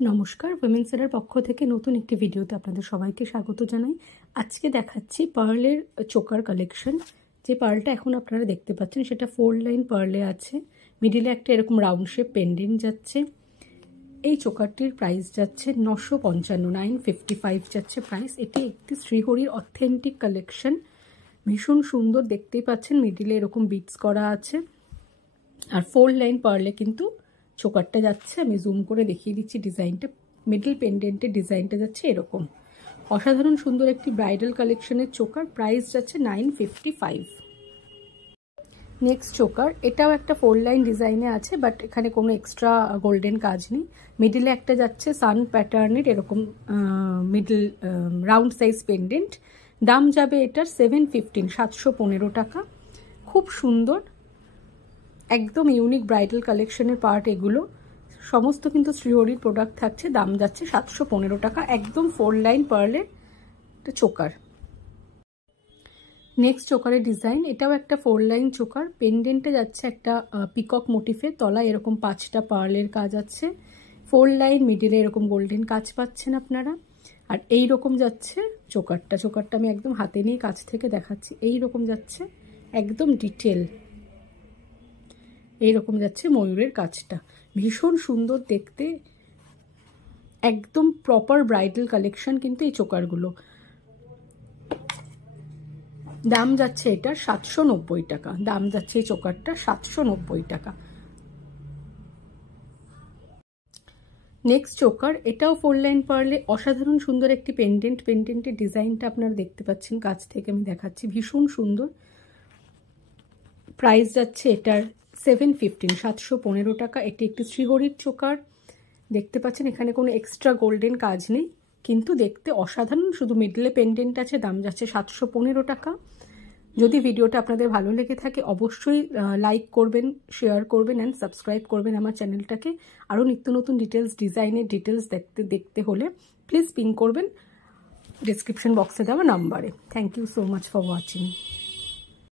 নমস্কার, উইমেন্স সেরার পক্ষ থেকে নতুন একটি ভিডিওতে আপনাদের সবাইকে স্বাগত জানাই। আজকে দেখাচ্ছি পার্লের চোকার কালেকশন। যে পার্লটা এখন আপনারা দেখতে পাচ্ছেন সেটা 4 লাইন পার্লে আছে, মিডিলে একটা এরকম রাউন্ড শেপ পেন্ডেন্ট যাচ্ছে। এই চোকারটির প্রাইস যাচ্ছে 955, 955 যাচ্ছে প্রাইস। এটি একটি শ্রীহরির অথেন্টিক কালেকশন, ভীষণ সুন্দর দেখতেই পাচ্ছেন। মিডিলে এরকম বিটস করা আছে আর 4 লাইন পার্লে কিন্তু চোকারটা যাচ্ছে। আমি জুম করে দেখিয়ে দিচ্ছি ডিজাইনটা। মিডল পেন্ডেন্টের ডিজাইনটা যাচ্ছে এরকম, অসাধারণ সুন্দর একটি ব্রাইডাল কালেকশনের চোকার। প্রাইস যাচ্ছে 955। নেক্সট চোকার, এটাও একটা 4 লাইন ডিজাইনে আছে, বাট এখানে কোনো এক্সট্রা গোল্ডেন কাজ নেই। মিডিলে একটা যাচ্ছে সান প্যাটার্নের এরকম মিডল রাউন্ড সাইজ পেন্ডেন্ট। দাম যাবে এটার 715, 715 টাকা। খুব সুন্দর, একদম ইউনিক ব্রাইডাল কালেকশনের পার্ট এগুলো। সমস্ত কিন্তু শ্রীহরির প্রোডাক্ট থাকছে। দাম যাচ্ছে 715 টাকা, একদম 4 লাইন পার্লের চোকার। নেক্সট চোকারের ডিজাইন, এটাও একটা 4 লাইন চোকার। পেন্ডেন্টে যাচ্ছে একটা পিকক মোটিফের, তলায় এরকম 5টা পার্লের কাজ আছে। 4 লাইন, মিডিলে এরকম গোল্ডেন কাজ পাচ্ছেন আপনারা। আর এই রকম যাচ্ছে চোকারটা আমি একদম হাতে নিয়ে কাছ থেকে দেখাচ্ছি। এই রকম যাচ্ছে একদম ডিটেল, এইরকম যাচ্ছে ময়ূরের কাজটা। ভীষণ সুন্দর দেখতে, একদম প্রপার ব্রাইডাল কালেকশন কিন্তু এই চোকারগুলো। দাম যাচ্ছে এটার 790 টাকা। দাম যাচ্ছে এই চোকারটা 790 টাকা। নেক্সট চোকার, এটাও 4 লাইন পার্লে অসাধারণ সুন্দর একটি পেন্ডেন্ট। পেন্ডেন্টের ডিজাইনটা আপনারা দেখতে পাচ্ছেন, কাছ থেকে আমি দেখাচ্ছি, ভীষণ সুন্দর। প্রাইস যাচ্ছে এটার 715, 715 টাকা। এটি একটি শ্রীহরির চোকার, দেখতে পাচ্ছেন এখানে কোনো এক্সট্রা গোল্ডেন কাজ নেই, কিন্তু দেখতে অসাধারণ। শুধু মিডলে পেন্ডেন্ট আছে। দাম যাচ্ছে 715 টাকা। যদি ভিডিওটা আপনাদের ভালো লেগে থাকে অবশ্যই লাইক করবেন, শেয়ার করবেন অ্যান্ড সাবস্ক্রাইব করবেন আমার চ্যানেলটাকে। আরও নিত্য নতুন ডিটেলস, ডিজাইনের ডিটেলস দেখতে হলে প্লিজ পিং করবেন ডিসক্রিপশন বক্সে দেওয়া নাম্বারে। Thank you so much for watching.